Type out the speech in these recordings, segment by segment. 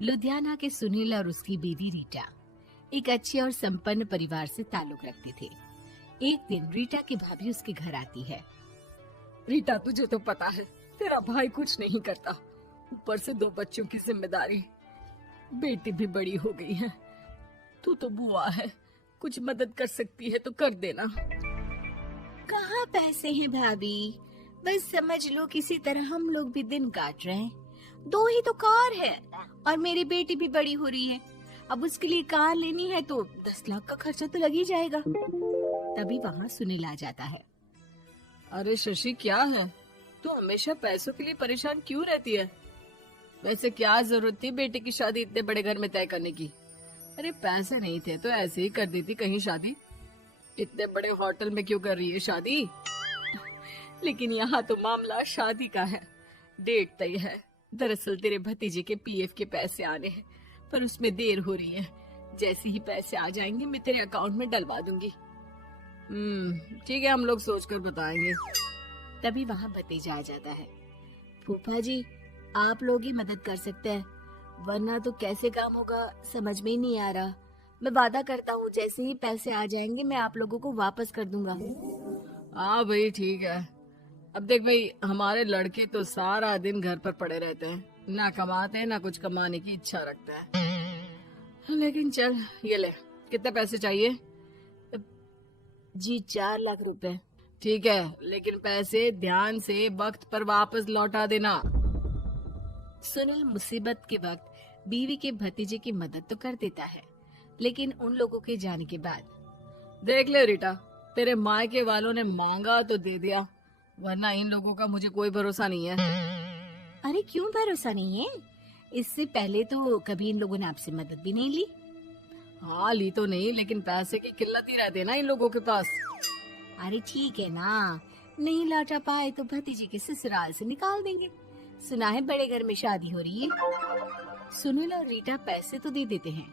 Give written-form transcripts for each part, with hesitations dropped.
लुधियाना के सुनील और उसकी बीवी रीटा एक अच्छे और संपन्न परिवार से ताल्लुक रखते थे। एक दिन रीटा की भाभी उसके घर आती है। रीटा, तुझे तो पता है तेरा भाई कुछ नहीं करता, ऊपर से 2 बच्चों की जिम्मेदारी, बेटी भी बड़ी हो गई है। तू तो बुआ है, कुछ मदद कर सकती है तो कर देना। कहाँ पैसे हैं भाभी, बस समझ लो किसी तरह हम लोग भी दिन काट रहे हैं। 2 ही तो कार है और मेरी बेटी भी बड़ी हो रही है। अब उसके लिए कार लेनी है तो 10 लाख का खर्चा तो लग ही जाएगा। तभी वहाँ सुनील आ जाता है। अरे शशि, क्या है, तू हमेशा पैसों के लिए परेशान क्यों रहती है? वैसे क्या जरूरत थी बेटी की शादी इतने बड़े घर में तय करने की? अरे पैसे नहीं थे तो ऐसे ही कर देती कहीं शादी। इतने बड़े होटल में क्यों कर रही है शादी? लेकिन यहाँ तो मामला शादी का है, डेट तय है। दरअसल तेरे भतीजे के पीएफ के पैसे आने हैं, पर उसमें देर हो रही है। जैसे ही पैसे आ जाएंगे मैं तेरे अकाउंट में डलवा दूंगी। ठीक है, हम लोग सोचकर बताएंगे। तभी वहाँ भतीजा आ जाता है। फूफा जी, आप लोग ही मदद कर सकते हैं, वरना तो कैसे काम होगा समझ में ही नहीं आ रहा। मैं वादा करता हूँ जैसे ही पैसे आ जाएंगे मैं आप लोगों को वापस कर दूंगा। हाँ भाई, ठीक है। अब देख भाई, हमारे लड़के तो सारा दिन घर पर पड़े रहते हैं, ना कमाते हैं ना कुछ कमाने की इच्छा रखते हैं। लेकिन चल, ये ले, कितने पैसे चाहिए? जी 4 लाख रुपए। ठीक है, लेकिन पैसे ध्यान से वक्त पर वापस लौटा देना। सुनील मुसीबत के वक्त बीवी के भतीजे की मदद तो कर देता है, लेकिन उन लोगों के जाने के बाद देख ले रीटा, तेरे मायके वालों ने मांगा तो दे दिया, वरना इन लोगों का मुझे कोई भरोसा नहीं है। अरे क्यों भरोसा नहीं है? इससे पहले तो कभी इन लोगों ने आपसे मदद भी नहीं ली। हाँ, ली तो नहीं, लेकिन पैसे की किल्लत ही रहती है ना इन लोगों के पास। अरे ठीक है ना, नहीं लौटा पाए तो भतीजे के ससुराल से निकाल देंगे। सुना है बड़े घर में शादी हो रही है। सुनील और रीटा पैसे तो दे देते हैं,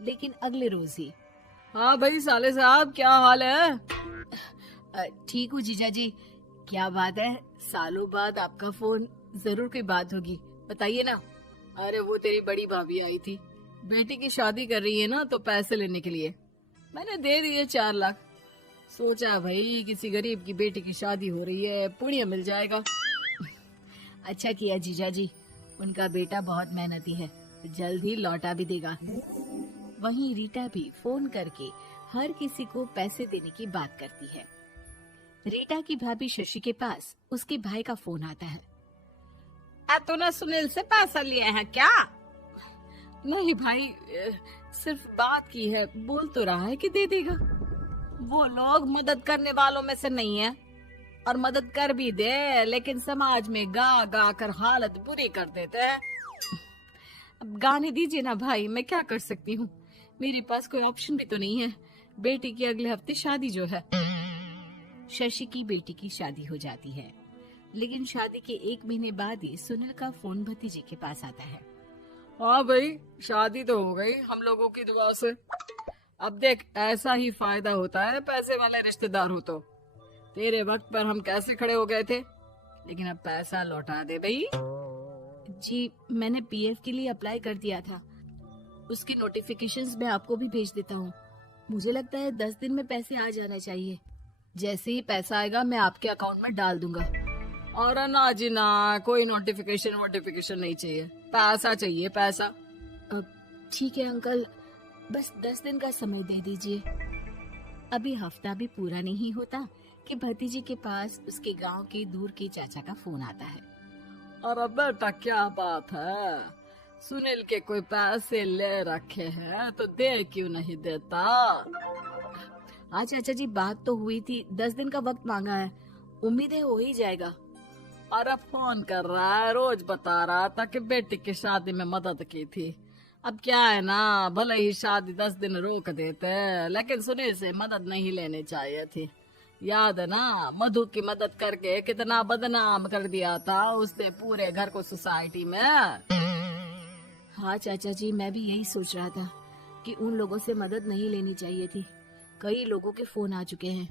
लेकिन अगले रोज ही। हाँ भाई साले साहब, क्या हाल है? ठीक हूँ जीजा जी। क्या बात है, सालों बाद आपका फोन, जरूर कोई बात होगी, बताइए ना। अरे वो तेरी बड़ी भाभी आई थी, बेटी की शादी कर रही है ना, तो पैसे लेने के लिए मैंने दे दिए 4 लाख। सोचा भाई किसी गरीब की बेटी की शादी हो रही है, पुण्य मिल जाएगा। अच्छा किया जीजा जी, उनका बेटा बहुत मेहनती है, जल्द ही लौटा भी देगा। वहीं रीटा भी फोन करके हर किसी को पैसे देने की बात करती है। रीटा की भाभी शशि के पास उसके भाई का फोन आता है। तूने सुनील से पैसा लिया है क्या? नहीं भाई, सिर्फ बात की है, बोल तो रहा है कि दे देगा। वो लोग मदद करने वालों में से नहीं है, और मदद कर भी दे लेकिन समाज में गा गा कर हालत बुरी कर देते हैं। अब गाने दीजिए ना भाई, मैं क्या कर सकती हूँ, मेरे पास कोई ऑप्शन भी तो नहीं है। बेटी की अगले हफ्ते शादी जो है। शशि की बेटी की शादी हो जाती है, लेकिन शादी के 1 महीने बाद ही सुनील का फोन भतीजे के पास आता है। हाँ भाई, शादी तो हो गई हम लोगों की दुआ से। अब देख, ऐसा ही फायदा होता है पैसे वाले रिश्तेदार हो तो। तेरे वक्त पर हम कैसे खड़े हो गए थे, लेकिन अब पैसा लौटा दे भाई। जी, मैंने पीएफ के लिए अप्लाई कर दिया था, उसकी नोटिफिकेशंस मैं आपको भी भेज देता हूँ। मुझे लगता है 10 दिन में पैसे आ जाना चाहिए। जैसे ही पैसा आएगा मैं आपके अकाउंट में डाल दूंगा। और ना जी ना, कोई नोटिफिकेशन नहीं चाहिए, पैसा चाहिए, पैसा। ठीक है अंकल, बस 10 दिन का समय दे दीजिए। अभी हफ्ता भी पूरा नहीं होता कि भतीजे के पास उसके गांव के दूर के चाचा का फोन आता है। अरे बेटा, क्या बात है, सुनील के कोई पैसे ले रखे हैं तो दे क्यों नहीं देता? हाँ चाचा जी, बात तो हुई थी, 10 दिन का वक्त मांगा है, उम्मीद है हो ही जाएगा। अरे फोन कर रहा है, रोज बता रहा था कि बेटी की शादी में मदद की थी। अब क्या है ना, भले ही शादी 10 दिन रोक देते, लेकिन सुनील से मदद नहीं लेनी चाहिए थी। याद है ना, मधु की मदद करके कितना बदनाम कर दिया था उसने पूरे घर को सोसाइटी में। हाँ चाचा जी, मैं भी यही सोच रहा था कि उन लोगों से मदद नहीं लेनी चाहिए थी। कई लोगों के फोन आ चुके हैं।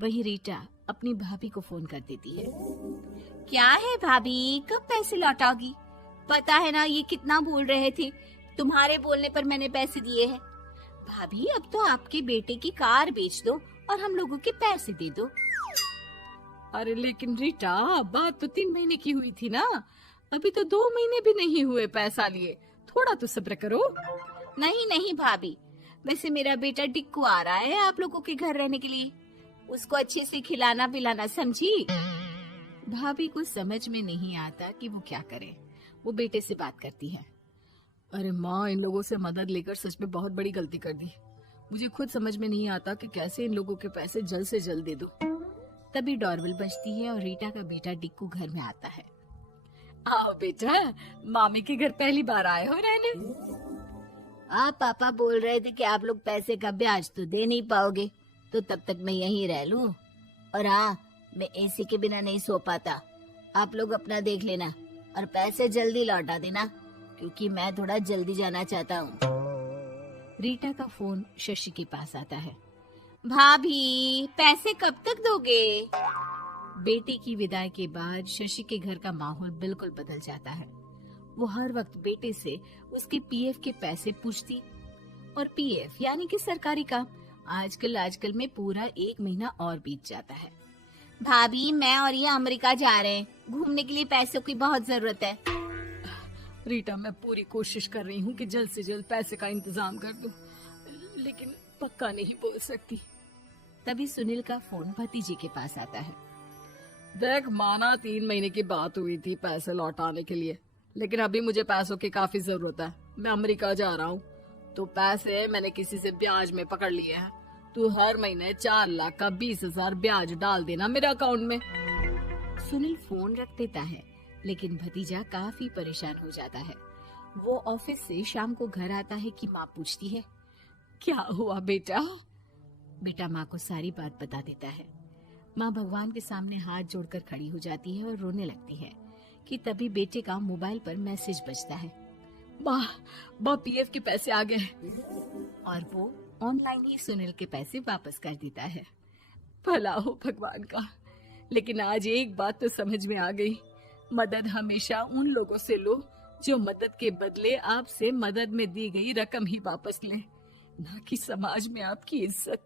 वही रीटा अपनी भाभी को फोन कर देती है। क्या है भाभी, कब पैसे लौटाओगी? पता है ना ये कितना बोल रहे थे, तुम्हारे बोलने पर मैंने पैसे दिए हैं। भाभी अब तो आपके बेटे की कार बेच दो और हम लोगों के पैसे दे दो। अरे लेकिन रीटा, बात तो 3 महीने की हुई थी ना, अभी तो 2 महीने भी नहीं हुए पैसा लिए, थोड़ा तो सब्र करो। नहीं नहीं भाभी, वैसे मेरा बेटा टिक्कू आ रहा है आप लोगों के घर रहने के लिए, उसको अच्छे से खिलाना पिलाना, समझी? भाभी को समझ में नहीं आता कि वो क्या करे। वो बेटे से बात करती है। अरे माँ, इन लोगों से मदद लेकर सच में बहुत बड़ी गलती कर दी। मुझे खुद समझ में नहीं आता कि कैसे इन लोगों के पैसे जल्द से जल्द दे दूं। तभी डोरबेल बजती है और रीटा का बेटा टिक्कू घर में आता है। आओ बेटा, मामी के घर पहली बार आए हो रहने? आप पापा बोल रहे थे कि आप लोग पैसे का ब्याज तो दे नहीं पाओगे, तो तब तक मैं यहीं रह लूं। और हाँ, मैं एसी के बिना नहीं सो पाता। आप लोग अपना देख लेना और पैसे जल्दी लौटा देना, क्योंकि मैं थोड़ा जल्दी जाना चाहता हूँ। रीटा का फोन शशि के पास आता है। भाभी, पैसे कब तक दोगे? बेटे की विदाई के बाद शशि के घर का माहौल बिल्कुल बदल जाता है। वो हर वक्त बेटे से उसके पीएफ के पैसे पूछती, और पीएफ यानी कि सरकारी काम आजकल में पूरा 1 महीना और बीत जाता है। भाभी, मैं और ये अमेरिका जा रहे हैं, घूमने के लिए पैसों की बहुत जरूरत है। रीटा, मैं पूरी कोशिश कर रही हूँ कि जल्द से जल्द पैसे का इंतजाम कर दूं, लेकिन पक्का नहीं बोल सकती। तभी सुनील का फोन भतीजे के पास आता है। देख माना 3 महीने की बात हुई थी पैसे लौटाने के लिए, लेकिन अभी मुझे पैसों की काफी जरूरत है। मैं अमेरिका जा रहा हूँ, तो पैसे मैंने किसी से ब्याज में पकड़ लिए हैं। तू हर महीने 4 लाख का 20,000 ब्याज डाल देना मेरे अकाउंट में। सुनील फोन रख देता है, लेकिन भतीजा काफी परेशान हो जाता है। वो ऑफिस से शाम को घर आता है कि माँ पूछती है, क्या हुआ बेटा? बेटा माँ को सारी बात बता देता है। माँ भगवान के सामने हाथ जोड़कर खड़ी हो जाती है और रोने लगती है कि तभी बेटे का मोबाइल पर मैसेज बजता है। माँ, पीएफ के पैसे आ गए। और वो ऑनलाइन ही सुनील के पैसे वापस कर देता है। भला हो भगवान का। लेकिन आज एक बात तो समझ में आ गई, मदद हमेशा उन लोगों से लो जो मदद के बदले आपसे मदद में दी गई रकम ही वापस लें, ना कि समाज में आपकी इज्जत।